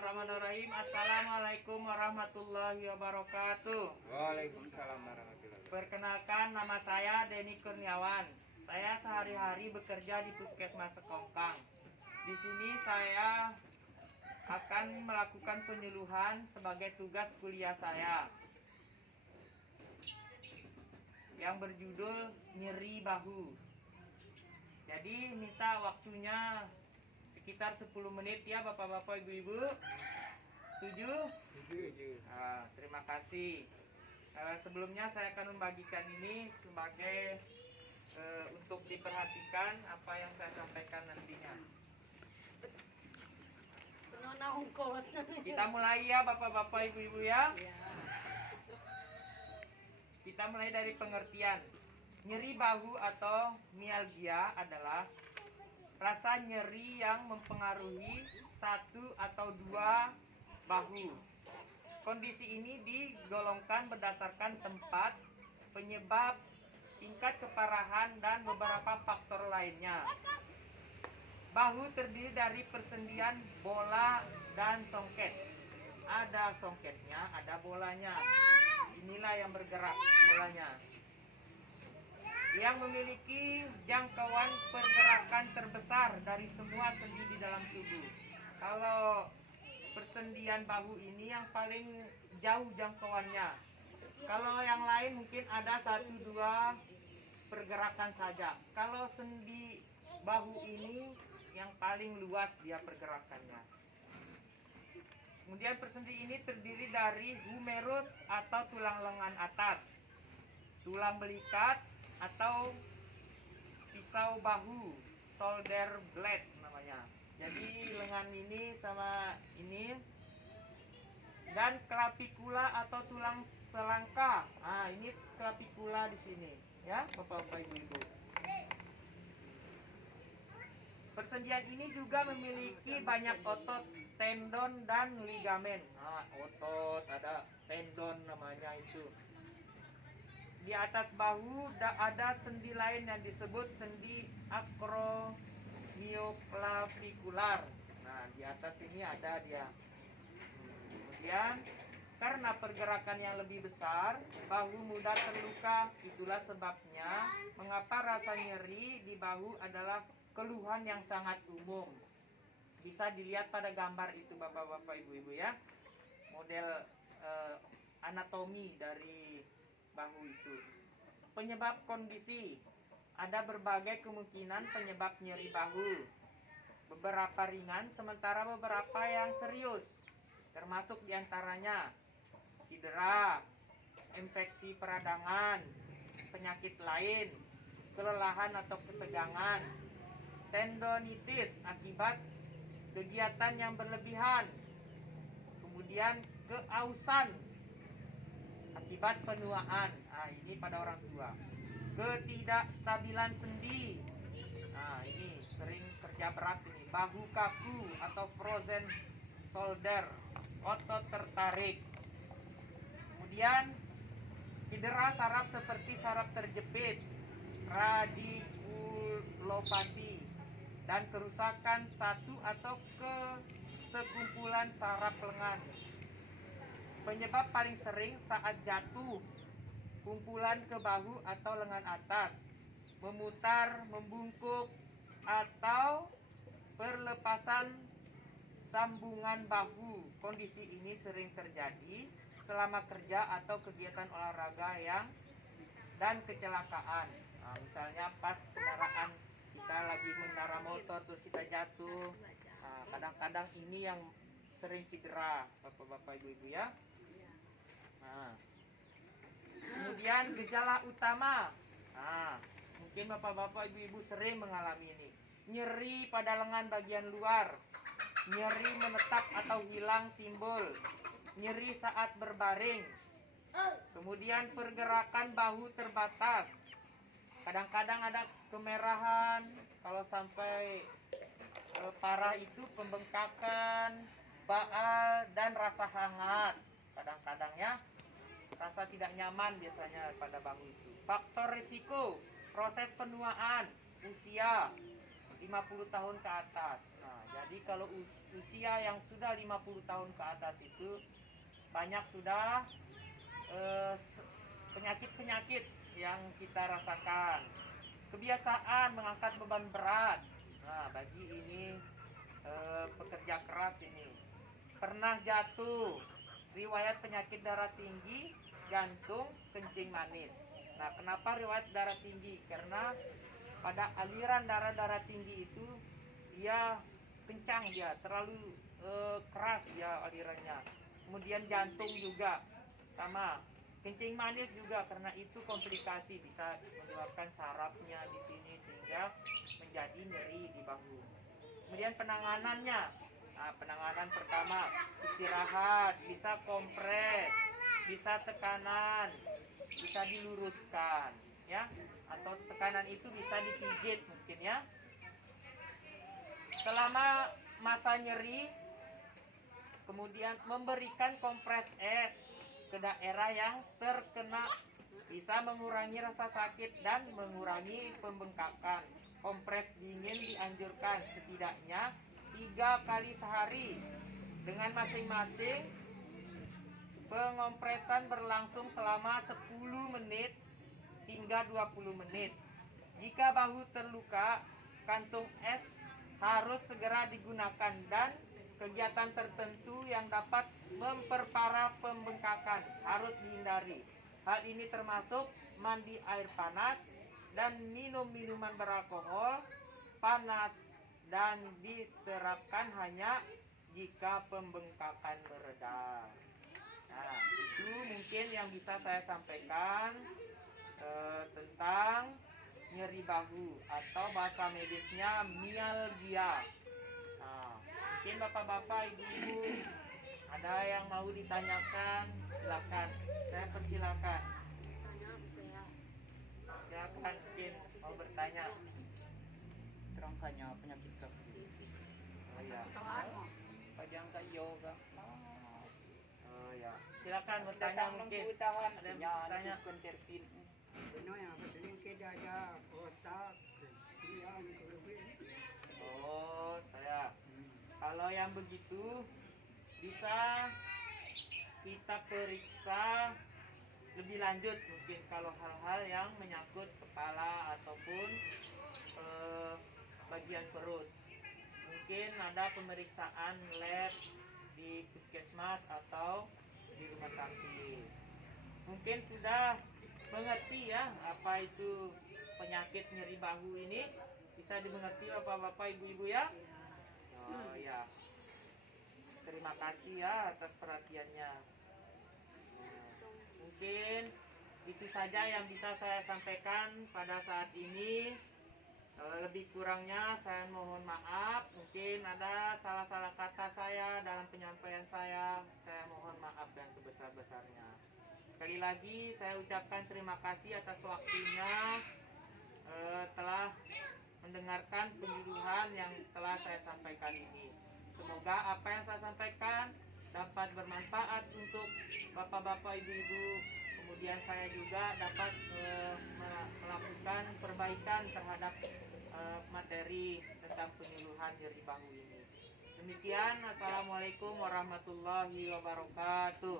Bismillahirrahmanirrahim. Assalamualaikum warahmatullahi wabarakatuh. Waalaikumsalam warahmatullahi wabarakatuh. Perkenalkan, nama saya Denny Kurniawan. Saya sehari-hari bekerja di Puskesmas Sekongkang. Di sini saya akan melakukan penyuluhan sebagai tugas kuliah saya yang berjudul nyeri bahu. Jadi minta waktunya sekitar 10 menit ya Bapak-bapak Ibu-ibu. Setuju? Nah, terima kasih. Sebelumnya saya akan membagikan ini sebagai untuk diperhatikan apa yang saya sampaikan nantinya. Kita mulai ya Bapak-bapak Ibu-ibu ya. Kita mulai dari pengertian. Nyeri bahu atau mialgia adalah rasa nyeri yang mempengaruhi satu atau dua bahu. Kondisi ini digolongkan berdasarkan tempat, penyebab, tingkat keparahan, dan beberapa faktor lainnya. Bahu terdiri dari persendian bola dan songket. Ada songketnya, ada bolanya. Inilah yang bergerak bolanya, yang memiliki jangkauan pergerakan terbesar dari semua sendi di dalam tubuh. Kalau persendian bahu ini yang paling jauh jangkauannya. Kalau yang lain mungkin ada 1-2 pergerakan saja. Kalau sendi bahu ini yang paling luas dia pergerakannya. Kemudian persendi ini terdiri dari humerus atau tulang lengan atas, tulang belikat atau pisau bahu, shoulder blade namanya. Jadi lengan ini sama ini, dan clavicula atau tulang selangka. Nah, ini clavicula di sini ya, Bapak-bapak Ibu-ibu. Persendian ini juga memiliki banyak otot, tendon, dan ligamen. Nah, otot, ada tendon namanya itu. Di atas bahu ada sendi lain yang disebut sendi acromioclavicular. Nah, di atas ini ada dia. Kemudian, karena pergerakan yang lebih besar, bahu mudah terluka. Itulah sebabnya mengapa rasa nyeri di bahu adalah keluhan yang sangat umum. Bisa dilihat pada gambar itu Bapak-bapak Ibu-ibu ya. Model anatomi dari bahu itu. Penyebab kondisi. Ada berbagai kemungkinan penyebab nyeri bahu. Beberapa ringan sementara beberapa yang serius. Termasuk diantaranya cedera, infeksi peradangan, penyakit lain, kelelahan atau ketegangan, tendonitis akibat kegiatan yang berlebihan, kemudian keausan akibat penuaan. Nah, ini pada orang tua. Ketidakstabilan sendi. Nah, ini sering kerja berat ini. Bahu kaku atau frozen shoulder, otot tertarik. Kemudian cedera saraf seperti saraf terjepit, radikulopati, dan kerusakan satu atau sekumpulan saraf lengan. Penyebab paling sering saat jatuh, kumpulan ke bahu atau lengan atas, memutar, membungkuk, atau perlepasan sambungan bahu. Kondisi ini sering terjadi selama kerja atau kegiatan olahraga dan kecelakaan. Nah, misalnya pas kendaraan kita lagi mengendarai motor terus kita jatuh. Nah, kadang-kadang ini yang sering cedera Bapak-bapak Ibu-ibu ya. Nah, kemudian gejala utama. Nah, mungkin Bapak-bapak Ibu-ibu sering mengalami ini. Nyeri pada lengan bagian luar, nyeri menetap atau hilang timbul, nyeri saat berbaring, kemudian pergerakan bahu terbatas. Kadang-kadang ada kemerahan, kalau sampai parah itu pembengkakan, baal, dan rasa hangat. Kadang-kadang ya, rasa tidak nyaman biasanya pada bahu itu. Faktor risiko, proses penuaan, usia, 50 tahun ke atas. Nah, jadi kalau usia yang sudah 50 tahun ke atas itu banyak sudah penyakit-penyakit yang kita rasakan. Kebiasaan mengangkat beban berat. Nah, bagi ini pekerja keras ini. Pernah jatuh, riwayat penyakit darah tinggi, jantung, kencing manis. Nah, kenapa riwayat darah tinggi? Karena pada aliran darah tinggi itu dia kencang, dia terlalu keras dia alirannya. Kemudian jantung juga sama. Kencing manis juga, karena itu komplikasi bisa menyebabkan sarafnya di sini sehingga menjadi nyeri di bahu. Kemudian penanganannya. Nah, penanganan pertama istirahat, bisa kompres, bisa tekanan, bisa diluruskan, ya. Atau tekanan itu bisa dipijit mungkin, ya. Selama masa nyeri, kemudian memberikan kompres es ke daerah yang terkena, bisa mengurangi rasa sakit dan mengurangi pembengkakan. Kompres dingin dianjurkan setidaknya 3 kali sehari dengan masing-masing pengompresan berlangsung selama 10 menit hingga 20 menit. Jika bahu terluka, kantung es harus segera digunakan dan kegiatan tertentu yang dapat memperparah pembengkakan harus dihindari. Hal ini termasuk mandi air panas dan minum minuman beralkohol panas, dan diterapkan hanya jika pembengkakan mereda. Nah, itu mungkin yang bisa saya sampaikan tentang nyeri bahu atau bahasa medisnya mialgia. Nah, mungkin bapak-bapak, ibu-ibu ada yang mau ditanyakan, silakan. Saya persilakan. Silakan, mungkin mau bertanya. Terangkannya penyakit kaki. Oh ya. Pajangka yoga. Oh ya. Silakan bertanya mungkin. Ada yang bertanya. Ano yang sering kita ada otak, yang Oh, saya. Kalau yang begitu bisa kita periksa lebih lanjut mungkin kalau hal-hal yang menyangkut kepala ataupun bagian perut. Mungkin ada pemeriksaan lab di puskesmas atau di rumah sakit. Mungkin sudah mengerti ya apa itu penyakit nyeri bahu ini, bisa dimengerti bapak-bapak, ibu-ibu ya. Oh ya, terima kasih ya atas perhatiannya. Mungkin itu saja yang bisa saya sampaikan pada saat ini. Lebih kurangnya saya mohon maaf. Mungkin ada salah-salah kata saya dalam penyampaian saya mohon maaf yang sebesar-besarnya. Sekali lagi saya ucapkan terima kasih atas waktunya telah mendengarkan penyuluhan yang telah saya sampaikan ini. Semoga apa yang saya sampaikan dapat bermanfaat untuk bapak-bapak, ibu-ibu. Kemudian saya juga dapat melakukan perbaikan terhadap materi tentang penyuluhan nyeri bahu ini. Demikian, assalamualaikum warahmatullahi wabarakatuh.